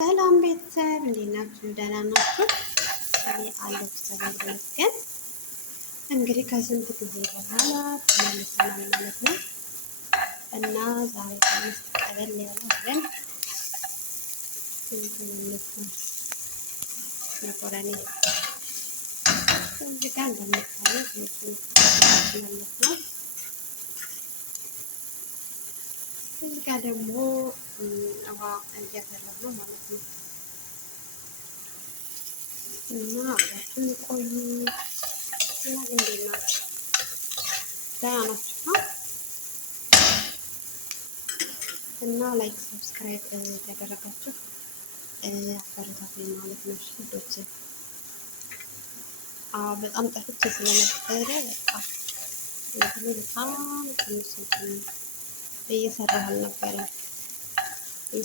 ሰላም ቤተሰብ እንዴት ናችሁ? ደህና ናችሁ? እኔ አለሁ እግዚአብሔር ይመስገን። እንግዲህ ከስንት ጊዜ በኋላ ተመልሰናል ማለት ነው እና ዛሬ ትንሽ ቀለል ያለ አብረን መኮረኒ እዚህ ጋር እንደምታዩት ማለት ነው። እዚህ ጋር ደግሞ ውሃ እያፈላሁ ነው ማለት ነው እና አብራችሁን ቆዩ። እንዴት ናችሁ? ደህና ናችሁ? እና ላይክ ሰብስክራይብ ያደረጋችሁ አበረታቱኝ ማለት ነው። ሽዶች በጣም ጠፍቼ ስለነበረ በቃ በጣም ትንሽ እየሰራሁ ነበረ።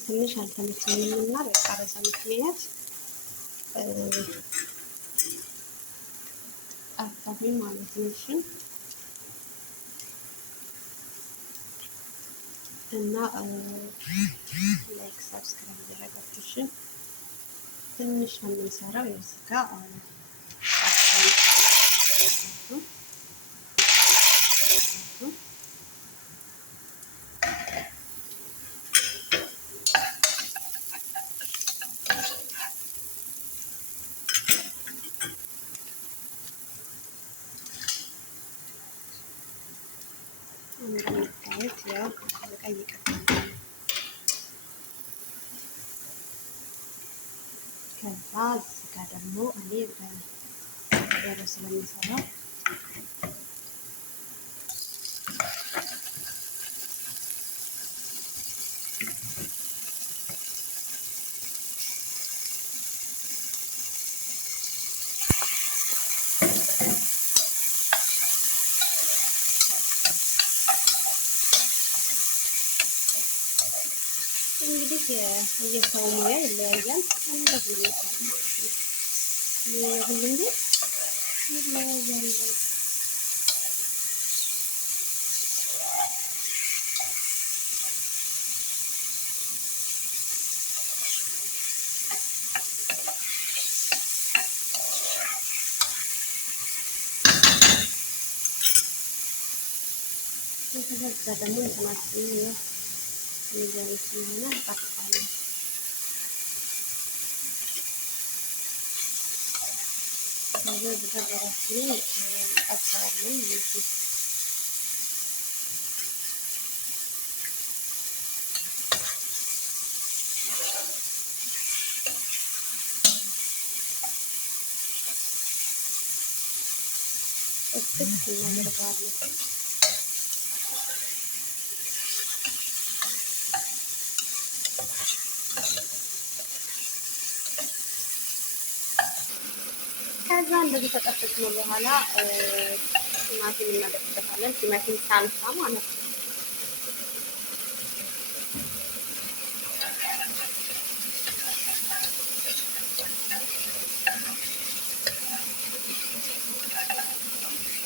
ትንሽ አልተመቸኝም እና በቃ በዛ ምክንያት ጠፋሁኝ ማለት ነው። እሺ እና ላይክ ሰብስክራይብ ያደረጋችሁ ትንሽ ነው የምንሰራው እዚህ ጋር እንደምታዩት ያው ቀይ ከዛ እዚህ ጋር ደግሞ እኔ በዶሮ ስለሚሰራው እንግዲህ የሰው ሙያ ይለያያል። እንደዚህ ነው ሁሉም ግን ይለያያል። ከዛ ደግሞ እንትናችን ነው ስለሆነ እንጠብቃለን። በዚህ በደራችን እንጠብቃለን ማለት ነው። እስክት እናደርጋለን። ከዛ እንደዚህ ተጠበቅን በኋላ ቲማቲም እናደርግበታለን። ቲማቲም ሳልሳ ማለት ነው።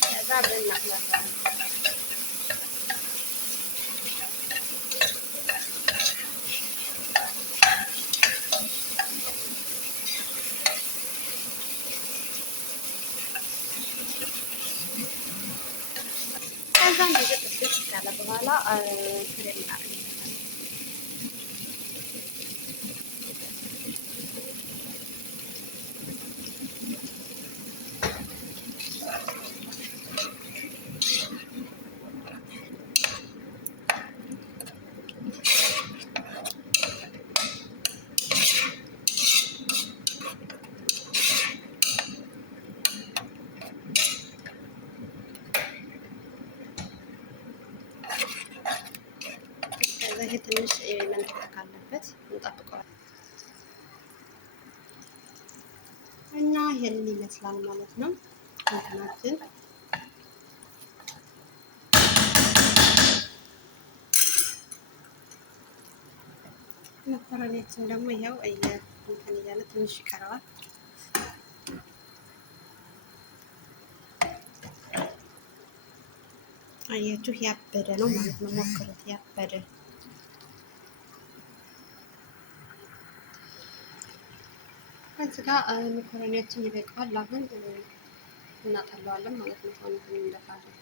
ከዛ አብረን እናፍላለን። ከዛ እንደዚህ ጥብስ ካለ በኋላ ክሬም እናደርጋለን። ይሄ ትንሽ መንጠቅ አለበት፣ እንጠብቀዋለን እና ይሄንን ይመስላል ማለት ነው። እንትናችን መኮረኒያችን ደግሞ ይኸው እንትን እያለ ትንሽ ይቀረዋል። አያችሁ ያበደ ነው ማለት ነው። ሞክሩት፣ ያበደ ከዚህ ጋር መኮረኒያችን ይበቃዋል። አሁን እናጠለዋለን ማለት ነው። አሁን እንደፋለን።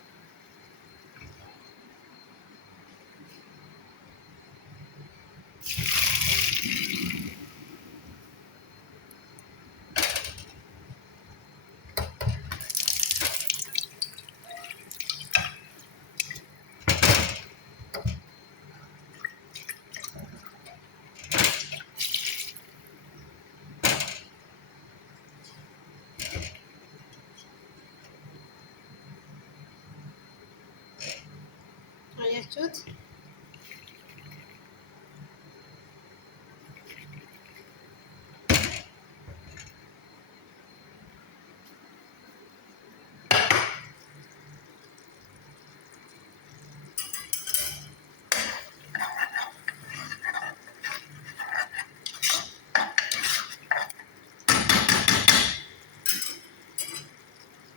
አያችሁት?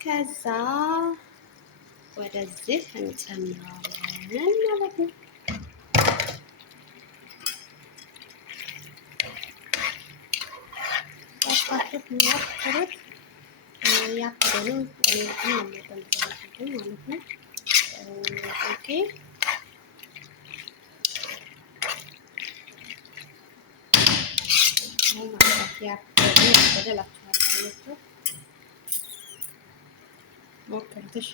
ከዛ ወደዚህ እንጨምራለን ማለት ነው። ጣፋጭ ሞክሩት። ያከደኑ እኔ ማለት ነው። ኦኬ ያከደላችኋለሁ ሞክሩት እሺ።